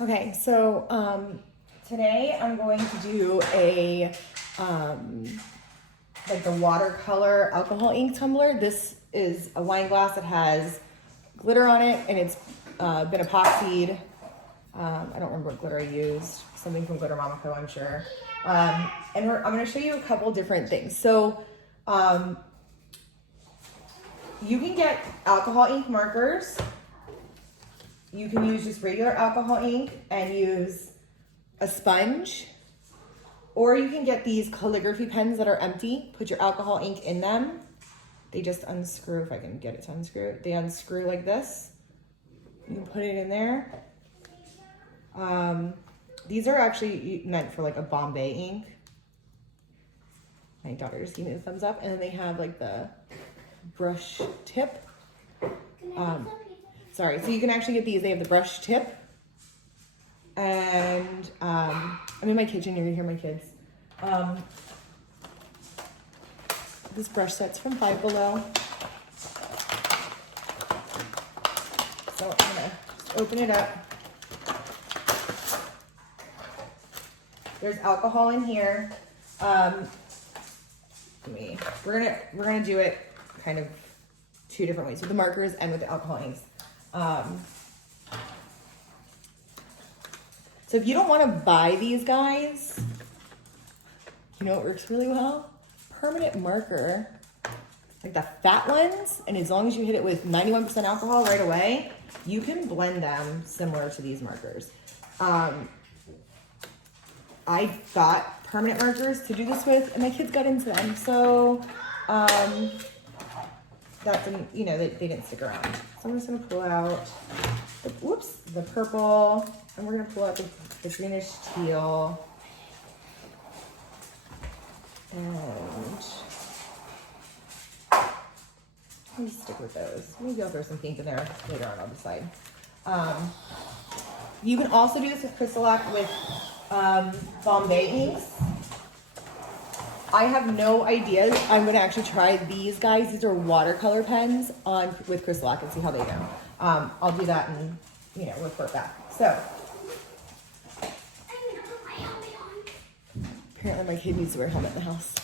Okay, so today I'm going to do a like the watercolor alcohol ink tumbler. This is a wine glass that has glitter on it, and it's been epoxied. I don't remember what glitter I used. Something from Glitter Mama Co, I'm sure. And I'm going to show you a couple different things. So you can get alcohol ink markers. You can use just regular alcohol ink and use a sponge, or you can get these calligraphy pens that are empty. Put your alcohol ink in them. They just unscrew, if I can get it to unscrew. They unscrew like this. You can put it in there. These are actually meant for like a Bombay ink. My daughter just gave me the thumbs up. And then they have like the brush tip. Sorry, so you can actually get these. They have the brush tip. And I'm in my kitchen, you're gonna hear my kids. This brush set's from Five Below. So I'm gonna just open it up. There's alcohol in here. We're gonna do it kind of two different ways, with the markers and with the alcohol inks. So if you don't want to buy these guys, you know what works really well? Permanent marker, like the fat ones, and as long as you hit it with 91% alcohol right away, you can blend them similar to these markers. I got permanent markers to do this with, and my kids got into them, so that's, you know, they didn't stick around. So I'm just gonna pull out the purple, and we're gonna pull out the greenish teal. And let me stick with those. Maybe I'll throw some pink in there later on, I'll decide. You can also do this with Crystalac with Bombay inks. I have no idea. I'm gonna actually try these guys. These are watercolor pens with Crystalac and see how they go. I'll do that and, you know, report back. So apparently my kid needs to wear a helmet in the house.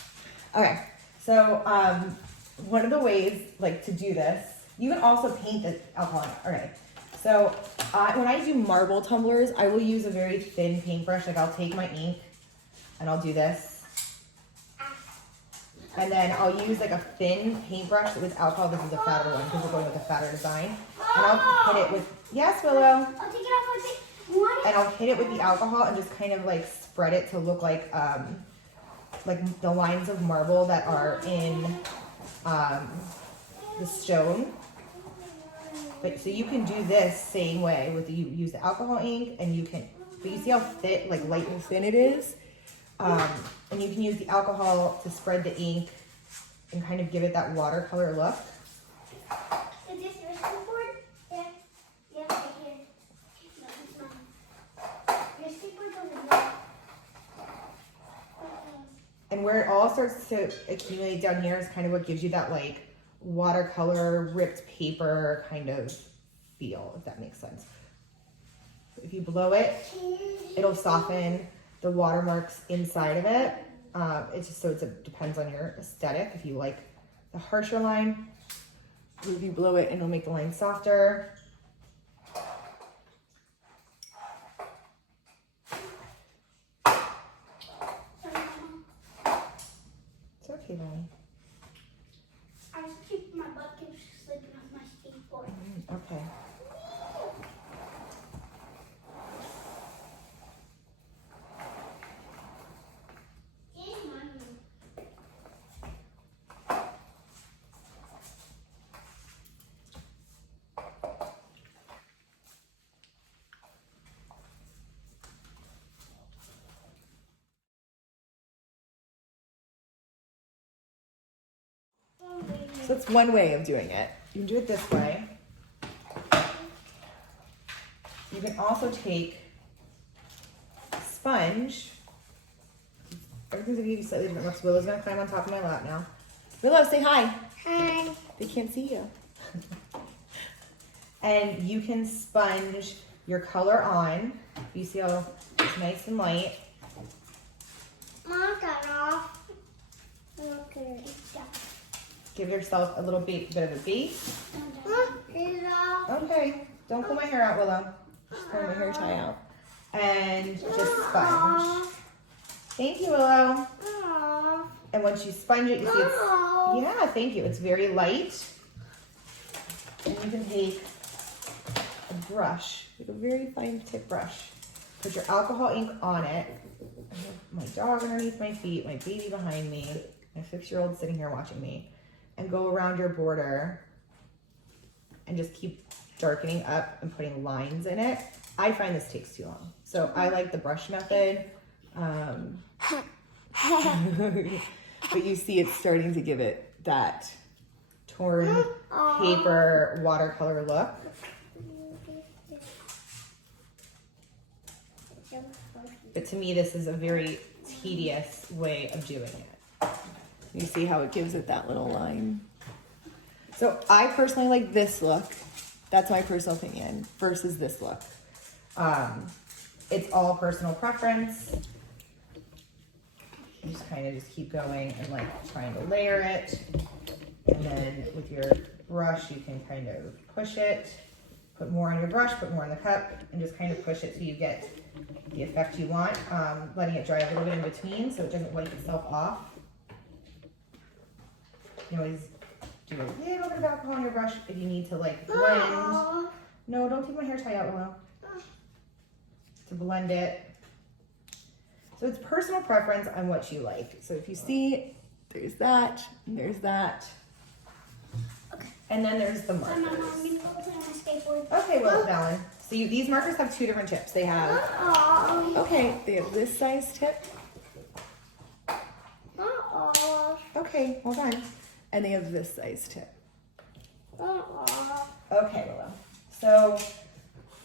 Okay, so one of the ways like to do this, you can also paint the alcohol. Okay, so when I do marble tumblers, I will use a very thin paintbrush. Like I'll take my ink and I'll do this. And then I'll use like a thin paintbrush with alcohol. This is a fatter one because we're going with a fatter design. And I'll hit it with, yes, Willow. I'll take it off. And I'll hit it with the alcohol and just kind of like spread it to look like the lines of marble that are in the stone. But so you can do this same way with you use the alcohol ink, and you can, but you see how thick, like light and thin it is. And you can use the alcohol to spread the ink and kind of give it that watercolor look. Is this your skateboard? Yeah. Yeah, right here. No, it's not. Your skateboard's over there. And where it all starts to accumulate down here is kind of what gives you that like watercolor, ripped paper kind of feel, if that makes sense. If you blow it, it'll soften the watermarks inside of it. It's just so it depends on your aesthetic. If you like the harsher line, if you blow it, it'll make the line softer. It's okay, Bonnie. I just keep my butt keeps slipping off my skateboard. Okay. So that's one way of doing it. You can do it this way. You can also take a sponge. Everything's gonna give you slightly different looks. Willow's gonna climb on top of my lap now. Willow, say hi. Hi. They can't see you. And you can sponge your color on. You see how it's nice and light. Mom, got off. Okay. Give yourself a little bit of a base. Okay, don't pull my hair out, Willow. Just pull my hair tie out. And just sponge. Thank you, Willow. And once you sponge it, you see it's, yeah, thank you. It's very light. And you can take a brush, like a very fine tip brush. Put your alcohol ink on it. I have my dog underneath my feet, my baby behind me, my 6-year-old sitting here watching me. And go around your border and just keep darkening up and putting lines in it. I find this takes too long. So I like the brush method. But you see it's starting to give it that torn paper watercolor look. But to me, this is a very tedious way of doing it. You see how it gives it that little line. So I personally like this look. That's my personal opinion versus this look. It's all personal preference. You just kind of just keep going and like trying to layer it. And then with your brush, you can kind of push it, put more on your brush, put more in the cup, and just kind of push it so you get the effect you want. Letting it dry a little bit in between so it doesn't wipe itself off. You always do a little bit of alcohol on your brush if you need to like blend. No, don't take my hair tie out, Willow. To blend it. So it's personal preference on what you like. So if you see, there's that, and there's that. Okay. And then there's the markers. Okay, well, Valen. So these markers have 2 different tips. They have, okay, they have this size tip. Okay, hold on. And they have this size tip. Okay, Willow. So,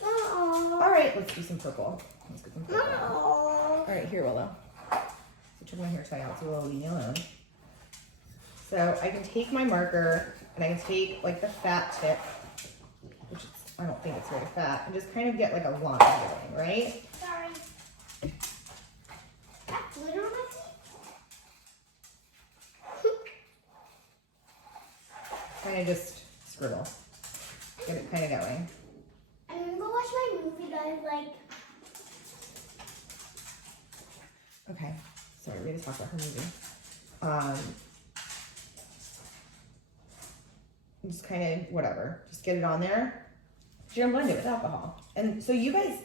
all right, let's do some purple. Let's get some purple. All right, here, Willow. So I took my hair tie out, so Willow, leave me alone. So I can take my marker and I can take like the fat tip, which is, I don't think it's very fat, and just kind of get like a line going, right? Sorry. That's glitter on my feet? Kind of just scribble. Get it kind of going. I'm gonna go watch my movie, guys. Like, okay. Sorry, we're gonna talk about her movie. Just kind of whatever. Just get it on there. You're gonna blend it with alcohol. And so you guys,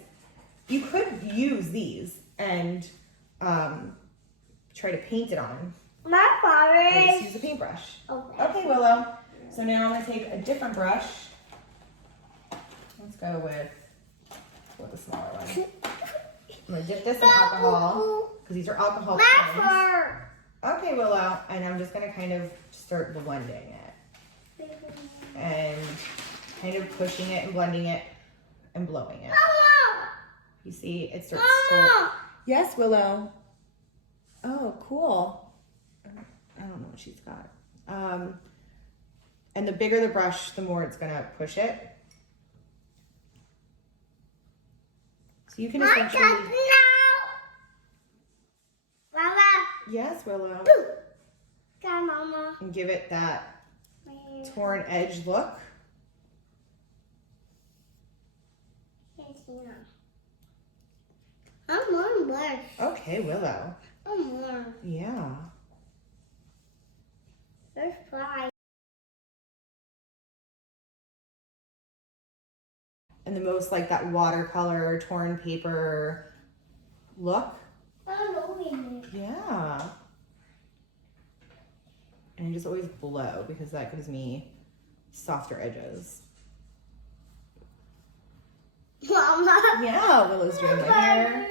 you could use these and try to paint it on. my father Or just is. use a paintbrush. Okay. Okay, Willow. So now I'm gonna take a different brush. Let's go with the smaller one. I'm gonna dip this in alcohol because these are alcohol pens. Master. Okay, Willow, and I'm just gonna kind of start blending it and kind of pushing it and blending it and blowing it. Mama. You see, it starts Mama. to. Yes, Willow. Oh, cool. I don't know what she's got. And the bigger the brush, the more it's gonna push it. So you can essentially. Mama. Yes, Willow. Come, Mama. And give it that torn edge look. I'm more brush. Okay, Willow. I'm more. Yeah. There's 5. And the most like that watercolor, torn paper look. Yeah. And I just always blow because that gives me softer edges. Mama. Yeah, Willow's doing my hair.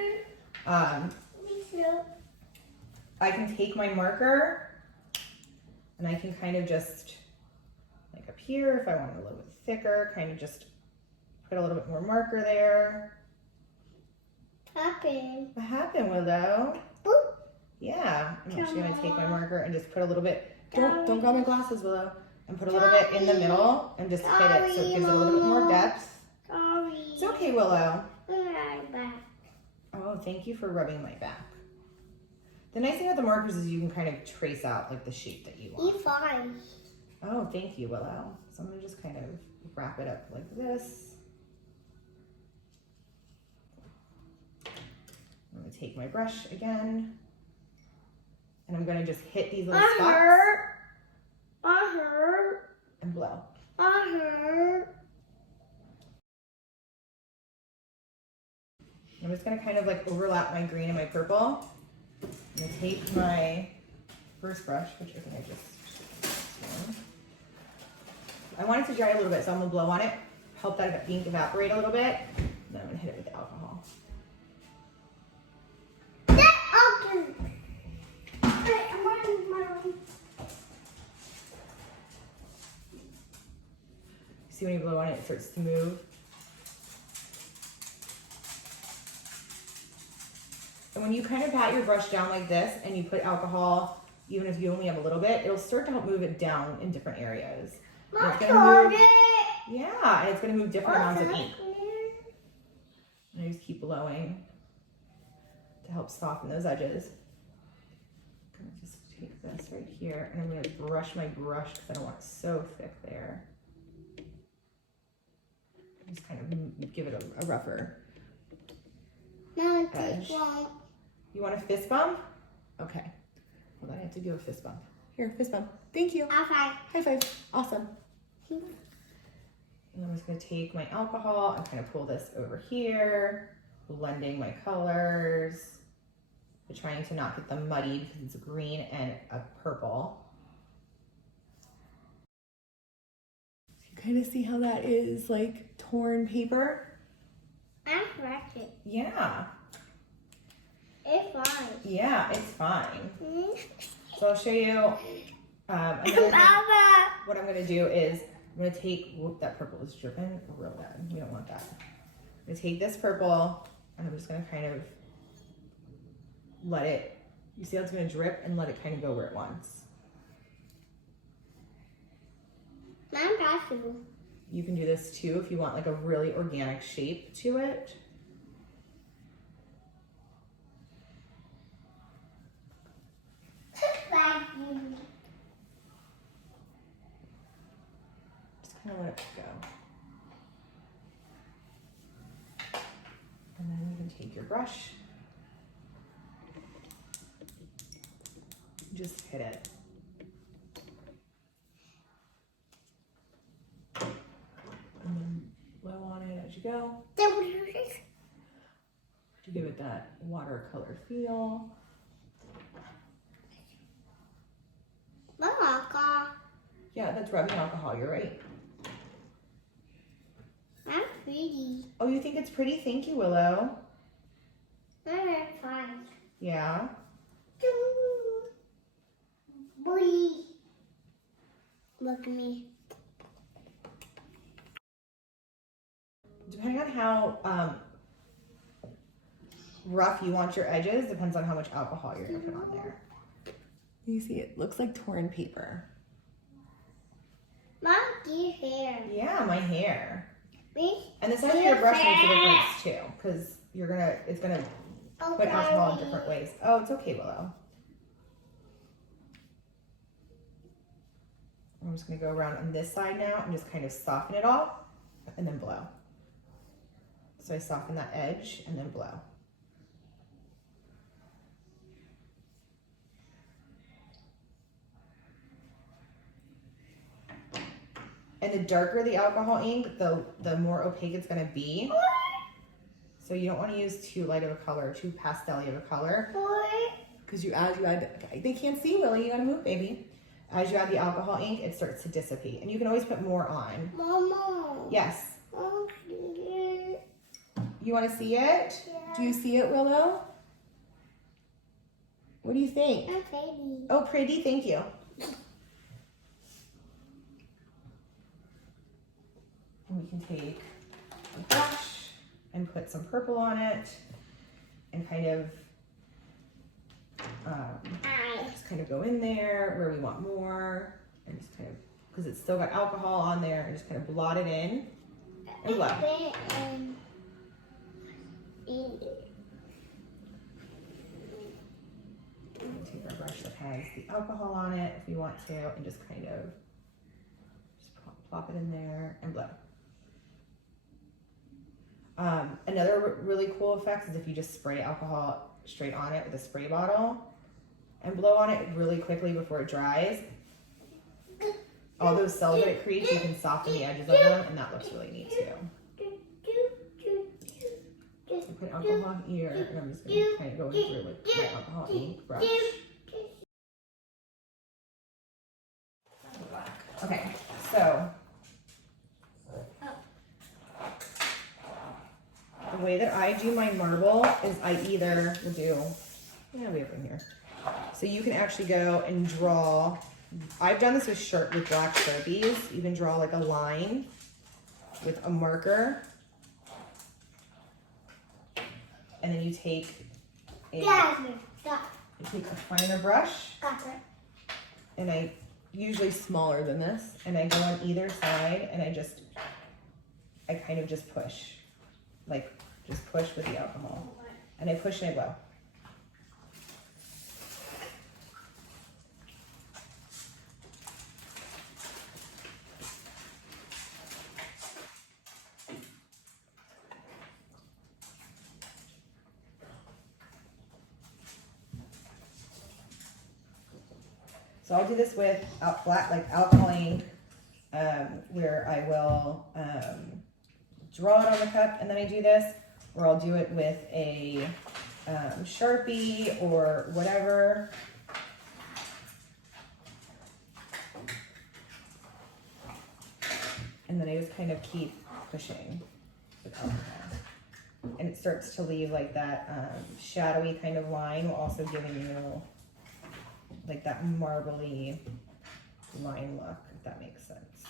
Me too. I can take my marker and I can kind of just, like up here, if I want it a little bit thicker, kind of just put a little bit more marker there. Happen. What happened, Willow? Boop. Yeah, I'm actually gonna take my Come on. marker and just put a little bit, don't grab my glasses, Willow, and put a little bit in the middle and just hit it so it gives it a little bit more depth. Sorry. It's It's okay, Willow. My back. Oh, thank you for rubbing my back. The nice thing about the markers is you can kind of trace out like the shape that you want. E5. Oh, thank you, Willow. So I'm gonna just kind of wrap it up like this. I'm gonna take my brush again, and I'm gonna just hit these little spots and blow. I'm just gonna kind of like overlap my green and my purple. I'm gonna take my first brush, which I think I just, I want it to dry a little bit, so I'm gonna blow on it, help that ink evaporate a little bit, and then I'm gonna hit it with the alcohol. See when you blow on it, it starts to move. And when you kind of pat your brush down like this and you put alcohol, even if you only have a little bit, it'll start to help move it down in different areas. And it's gonna move, yeah, and it's gonna move different amounts of ink. And I just keep blowing to help soften those edges. I'm gonna just take this right here and I'm gonna brush my brush because I don't want it so thick there. Just kind of give it a rougher edge. You want a fist bump? Okay. Well, then I have to do a fist bump. Here, fist bump. Thank you. High High five. Awesome. And I'm just going to take my alcohol and kind of pull this over here, blending my colors, but trying to not get them muddy because it's a green and a purple. You kind of see how that is like torn paper? I'm corrected. Yeah. It's fine. Yeah, it's fine. So I'll show you another thing. What I'm going to do is I'm going to take, whoop, that purple is dripping real bad. We don't want that. I'm going to take this purple and I'm just going to kind of let it, you see how it's going to drip, and let it kind of go where it wants. I'm possible. You can do this too if you want like a really organic shape to it. Just kind of let it go. And then you can take your brush, just hit it. And then blow on it as you go to give it that watercolor feel. Yeah, that's rubbing alcohol, you're right. I'm pretty. Oh, you think it's pretty? Thank you, Willow. I'm fine. Yeah. Boy. Look at me. Depending on how rough you want your edges, depends on how much alcohol you're gonna put on there. You see, it looks like torn paper. Mom, your hair. Yeah, my hair. Me? And the size of your brush makes a difference too, because it's gonna put alcohol in different ways. Oh, it's okay, Willow. I'm just gonna go around on this side now and just kind of soften it all, and then blow. So I soften that edge and then blow. And the darker the alcohol ink, the more opaque it's gonna be. So you don't wanna use too light of a color, too pastel-y of a color. Because as you add, okay, they can't see, Willie, you gotta move, baby. As you add the alcohol ink, it starts to dissipate. And you can always put more on. Mama. Yes. Okay. You wanna see it? Yeah. Do you see it, Willow? What do you think? I'm pretty. Oh, pretty, thank you. And we can take a brush and put some purple on it and kind of just kind of go in there where we want more, and just kind of, because it's still got alcohol on there, and just kind of blot it in and blow. Take our brush that has the alcohol on it if you want to, and just kind of just plop it in there and blow. Another really cool effect is if you just spray alcohol straight on it with a spray bottle and blow on it really quickly before it dries. All those cells that it creates, you can soften the edges of them, and that looks really neat too. So put alcohol here, and I'm just going to kind of go through with my alcohol ink brush. Okay, so the way that I do my marble is I either will do, yeah, we have them here. So you can actually go and draw. I've done this with black Sharpies. You can draw like a line with a marker. And then you take a finer brush. And I usually smaller than this. And I go on either side and I kind of just push. Like just push with the alcohol. And I push and I blow. So I'll do this with alcohol ink, where I will draw it on the cup and then I do this, or I'll do it with a Sharpie or whatever. And then I just kind of keep pushing with alcohol. And it starts to leave like that shadowy kind of line, while also giving you like that marbly line look, if that makes sense.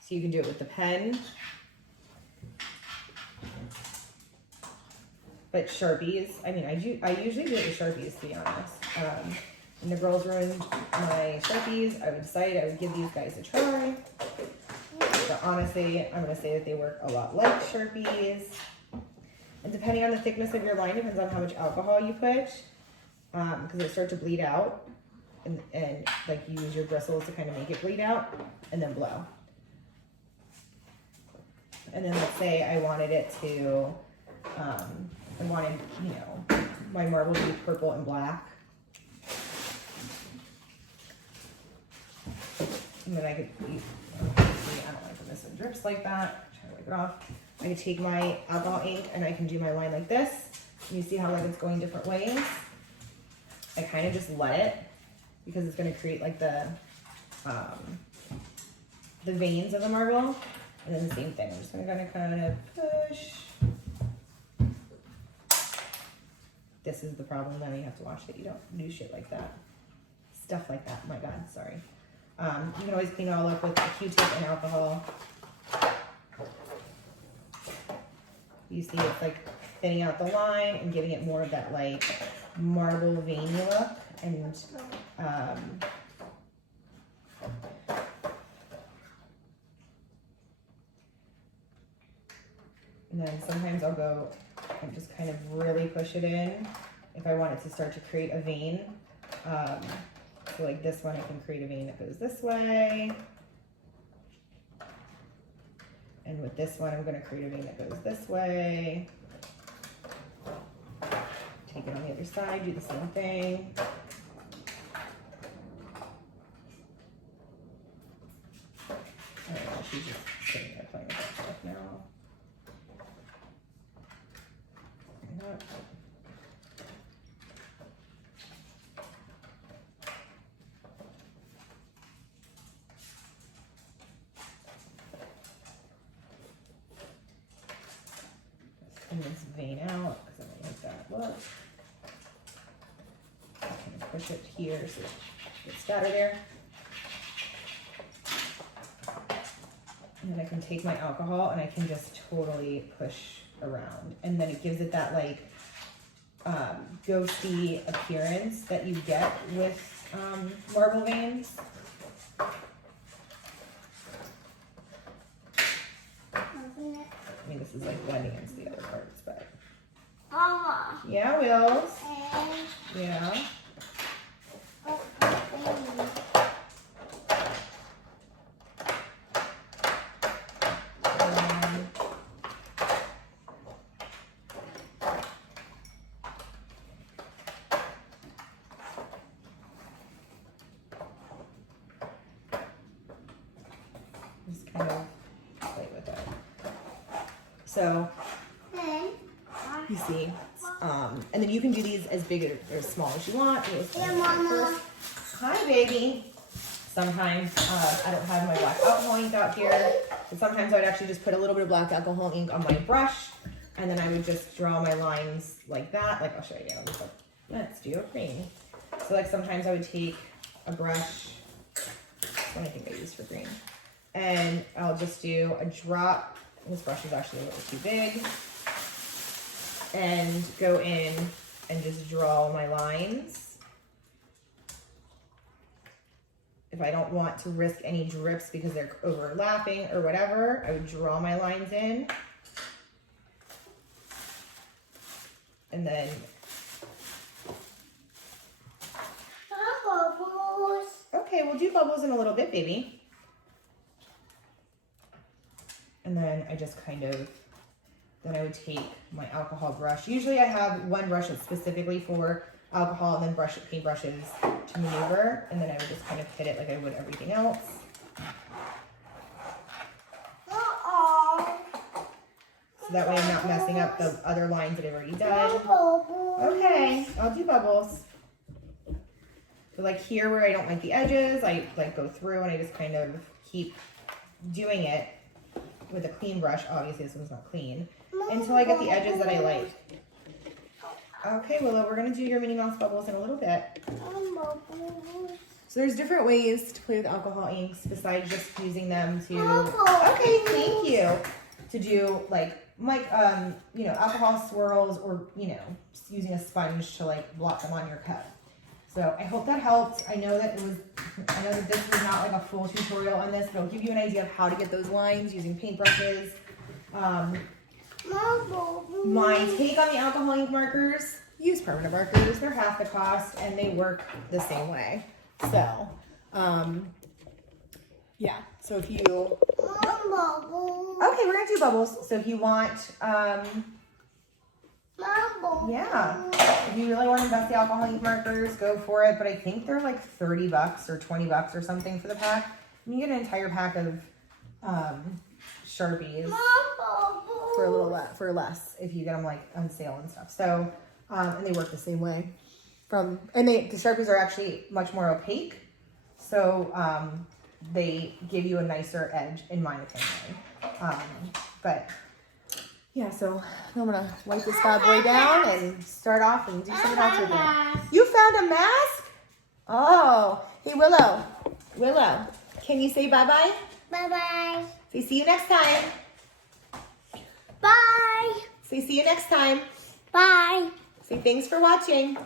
So you can do it with the pen, but Sharpies, I mean, I usually do it with Sharpies, to be honest. When the girls ruined my Sharpies, I would decide I would give these guys a try. But honestly, I'm gonna say that they work a lot like Sharpies. And depending on the thickness of your line, depends on how much alcohol you put, because it starts to bleed out, and like you use your bristles to kind of make it bleed out, and then blow. And then let's say I wanted it to, I wanted, you know, my marble to be purple and black. And then I could, I don't like when this one drips like that. Try to wipe it off. I can take my alcohol ink and I can do my line like this. You see how like it's going different ways? I kind of just let it, because it's going to create like the veins of the marble. And then the same thing, I'm just going to kind of push. This is the problem, then you have to watch that you don't do shit like that. Stuff like that, my God, sorry. You can always clean it all up with a Q-tip and alcohol. You see it's like thinning out the line and giving it more of that like marble veiny look. And then sometimes I'll go and just kind of really push it in if I want it to start to create a vein. So like this one, I can create a vein that goes this way. And with this one, I'm going to create a vein that goes this way. Take it on the other side, do the same thing. I don't know, she's just sitting there playing with that stuff now. This vein out because I don't like that look. I can push it here so it gets scattered there. And then I can take my alcohol and I can just totally push around. And then it gives it that like ghosty appearance that you get with marble veins. mean, this is like blending into the other parts, but. Mama. Yeah, Wheels. And Yeah. Just kind of play with it. So you see, and then you can do these as big or as small as you want. Yeah, Mama. Hi, baby. Sometimes I don't have my black alcohol ink out here, but sometimes I would actually just put a little bit of black alcohol ink on my brush, and then I would just draw my lines like that. Like I'll show you. Let's do a green. So like sometimes I would take a brush. What I think I use for green. And I'll just do a drop. This brush is actually a little too big. And go in and just draw my lines. If I don't want to risk any drips because they're overlapping or whatever, I would draw my lines in. And then Bubbles. okay, we'll do bubbles in a little bit, baby. And then I just kind of, then I would take my alcohol brush. Usually I have one brush that's specifically for alcohol and then paint brushes to maneuver. And then I would just kind of hit it like I would everything else. So that way I'm not messing up the other lines that I've already done. Okay, I'll do bubbles. So like here where I don't like the edges, I like go through and I just kind of keep doing it with a clean brush. Obviously this one's not clean. Until I get the edges that I like. Okay, Willow, we're gonna do your Minnie Mouse bubbles in a little bit. So there's different ways to play with alcohol inks besides just using them to, okay, thank you. To do like you know, alcohol swirls or, you know, just using a sponge to like blot them on your cup. So I hope that helped. I know that this was not like a full tutorial on this, but it'll give you an idea of how to get those lines using paintbrushes. My take on the alcohol ink markers, use permanent markers. They're half the cost and they work the same way. So, yeah. So if you, okay, we're gonna do bubbles. So if you want, yeah, if you really want to invest the alcohol ink markers, go for it. But I think they're like $30 or $20 or something for the pack. And you get an entire pack of Sharpies for a little for less if you get them like on sale and stuff. So and they work the same way. The Sharpies are actually much more opaque, so they give you a nicer edge in my opinion. But yeah, so I'm gonna wipe this bad boy down and start off and do something else with it. You found a mask? Oh, hey Willow, can you say bye-bye? Bye-bye. Say see you next time. Bye. Say see you next time. Bye. Say thanks for watching.